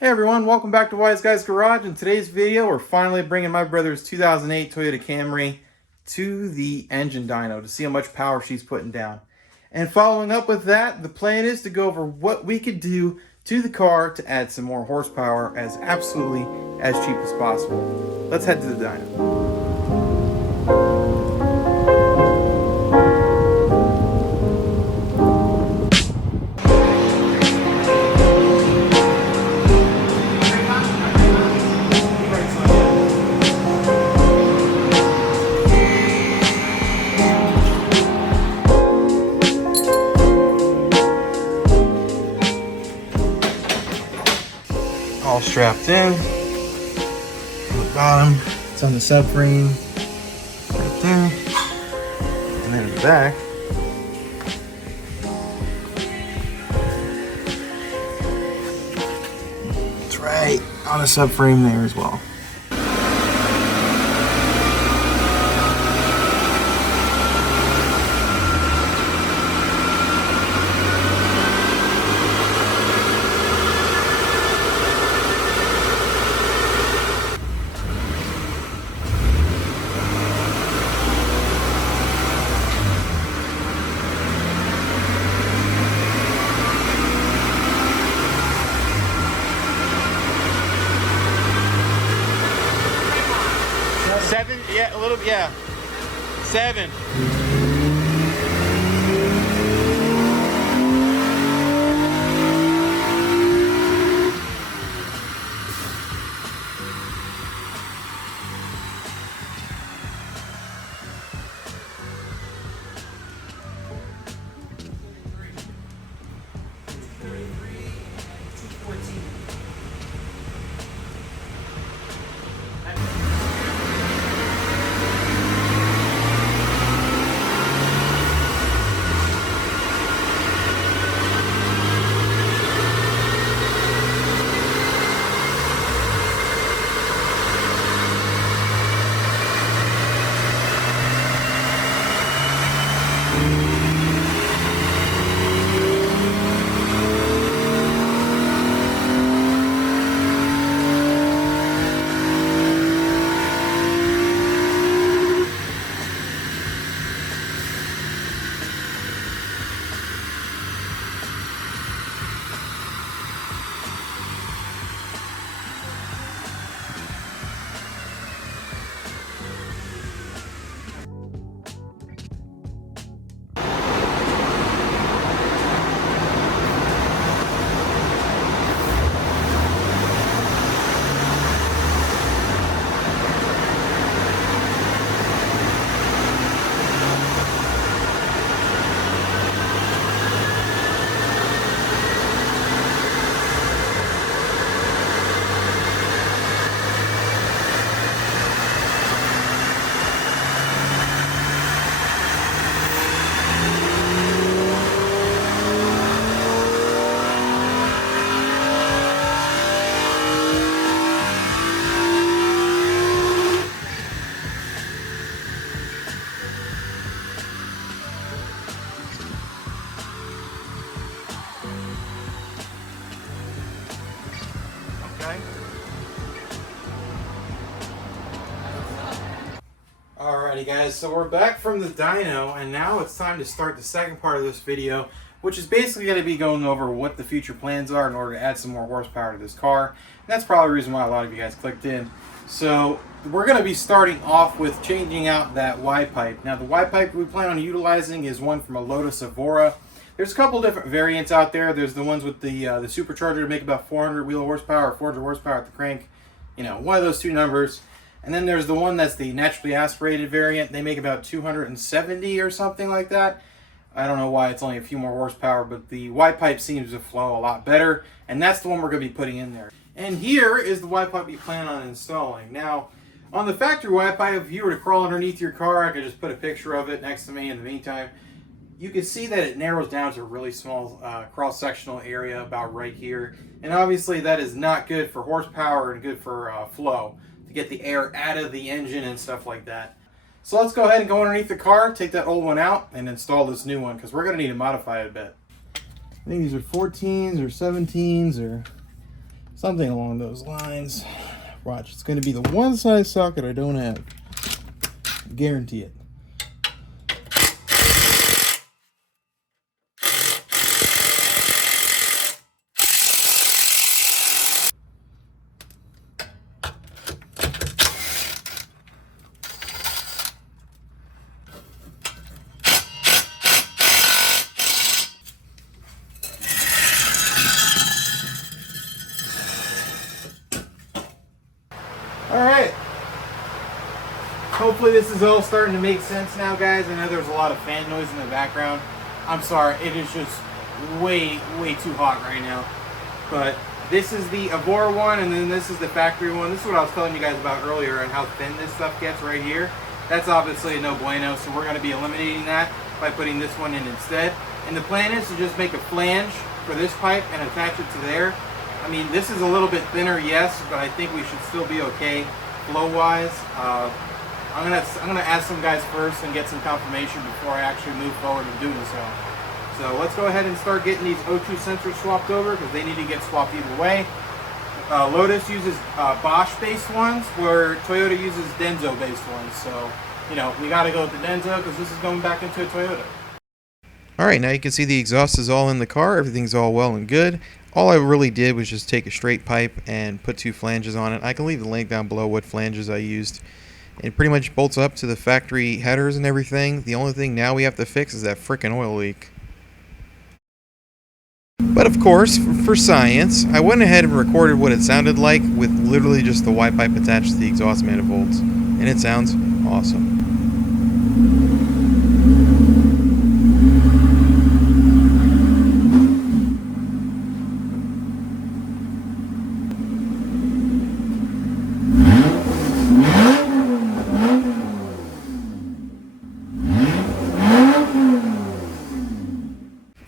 Hey everyone, welcome back to Wise Guys Garage. In today's video, we're finally bringing my brother's 2008 Toyota Camry to the engine dyno to see how much power she's putting down. And following up with that, the plan is to go over what we could do to the car to add some more horsepower as absolutely as cheap as possible. Let's head to the dyno. All strapped in. On the bottom, it's on the subframe right there, and then in the back, it's right on the subframe there as well. Seven, yeah, a little bit, yeah. 7. Alrighty guys, so we're back from the dyno, and now it's time to start the second part of this video, which is basically going to be going over what the future plans are in order to add some more horsepower to this car. And that's probably the reason why a lot of you guys clicked in. So we're going to be starting off with changing out that Y-Pipe. Now the Y-Pipe we plan on utilizing is one from a Lotus Evora. There's a couple different variants out there. There's the ones with the supercharger to make about 400 wheel horsepower or 400 horsepower at the crank. You know, one of those two numbers. And then there's the one that's the naturally aspirated variant. They make about 270 or something like that. I don't know why it's only a few more horsepower, but the Y-Pipe seems to flow a lot better. And that's the one we're going to be putting in there. And here is the Y-Pipe we plan on installing. Now, on the factory Y-Pipe, if you were to crawl underneath your car, I could just put a picture of it next to me in the meantime. You can see that it narrows down to a really small cross-sectional area about right here. And obviously that is not good for horsepower and good for flow, to get the air out of the engine and stuff like that. So let's go ahead and go underneath the car, take that old one out, and install this new one, because we're going to need to modify it a bit. I think these are 14s or 17s or Something along those lines. Watch, it's going to be the one size socket I don't have. Guarantee it. Alright, hopefully this is all starting to make sense now, guys. I know there's a lot of fan noise in the background. I'm sorry, it is just way too hot right now. But this is the Evora one, and then this is the factory one. This is what I was telling you guys about earlier and how thin this stuff gets right here. That's obviously a no bueno, so we're going to be eliminating that by putting this one in instead. And the plan is to just make a flange for this pipe and attach it to there. I mean, this is a little bit thinner, yes, but I think we should still be okay flow-wise. I'm gonna ask some guys first and get some confirmation before I actually move forward in doing so. So let's go ahead and start getting these O2 sensors swapped over because they need to get swapped either way. Lotus uses Bosch-based ones, where Toyota uses Denso-based ones. So, you know, we gotta go with the Denso because this is going back into a Toyota. Alright, now you can see the exhaust is all in the car. Everything's all well and good. All I really did was just take a straight pipe and put 2 flanges on it. I can leave the link down below what flanges I used. It pretty much bolts up to the factory headers and everything. The only thing now we have to fix is that frickin' oil leak. But of course, for science, I went ahead and recorded what it sounded like with literally just the Y-Pipe attached to the exhaust manifolds. And it sounds awesome.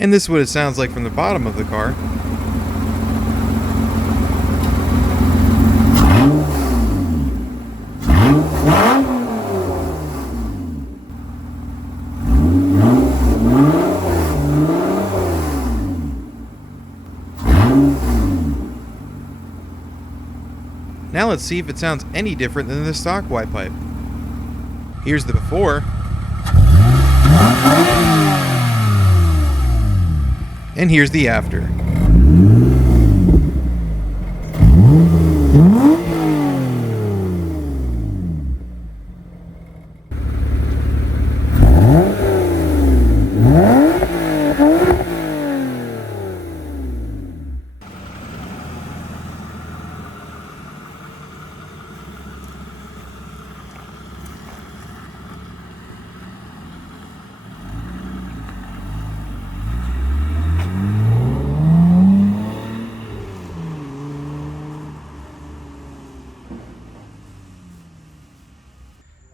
And this is what it sounds like from the bottom of the car. Now let's see if it sounds any different than the stock Y-Pipe. Here's the before. And here's the after.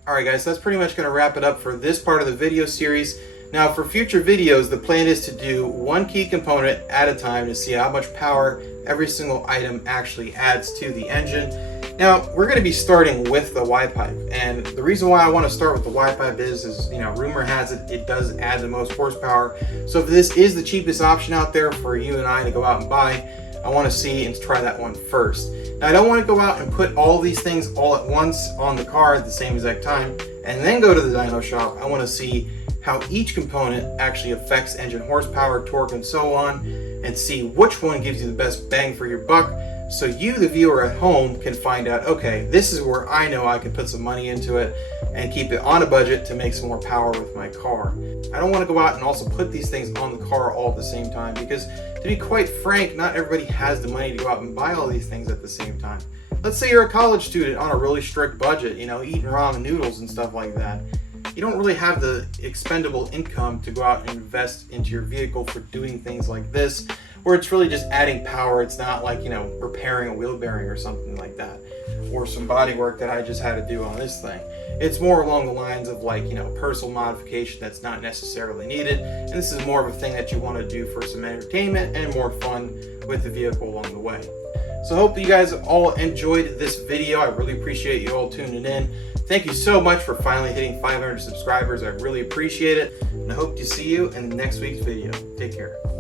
Alright guys, that's pretty much going to wrap it up for this part of the video series. Now for future videos, the plan is to do one key component at a time to see how much power every single item actually adds to the engine. Now we're going to be starting with the Y-Pipe, and the reason why I want to start with the Y-Pipe is, you know, rumor has it, it does add the most horsepower. So if this is the cheapest option out there for you and I to go out and buy, I want to see and try that one first. Now I don't want to go out and put all these things all at once on the car at the same exact time and then go to the dyno shop. I want to see how each component actually affects engine horsepower, torque, and so on, and see which one gives you the best bang for your buck, so you, the viewer at home, can find out, okay, this is where I know I can put some money into it and keep it on a budget to make some more power with my car. I don't want to go out and also put these things on the car all at the same time, because to be quite frank, not everybody has the money to go out and buy all these things at the same time. Let's say you're a college student on a really strict budget, you know, eating ramen noodles and stuff like that. You don't really have the expendable income to go out and invest into your vehicle for doing things like this, where it's really just adding power. It's not like, you know, repairing a wheel bearing or something like that, or some body work that I just had to do on this thing. It's more along the lines of, like, you know, personal modification that's not necessarily needed, and this is more of a thing that you want to do for some entertainment and more fun with the vehicle along the way. So I hope you guys all enjoyed this video. I really appreciate you all tuning in. Thank you so much for finally hitting 500 subscribers. I really appreciate it, and I hope to see you in next week's video. Take care.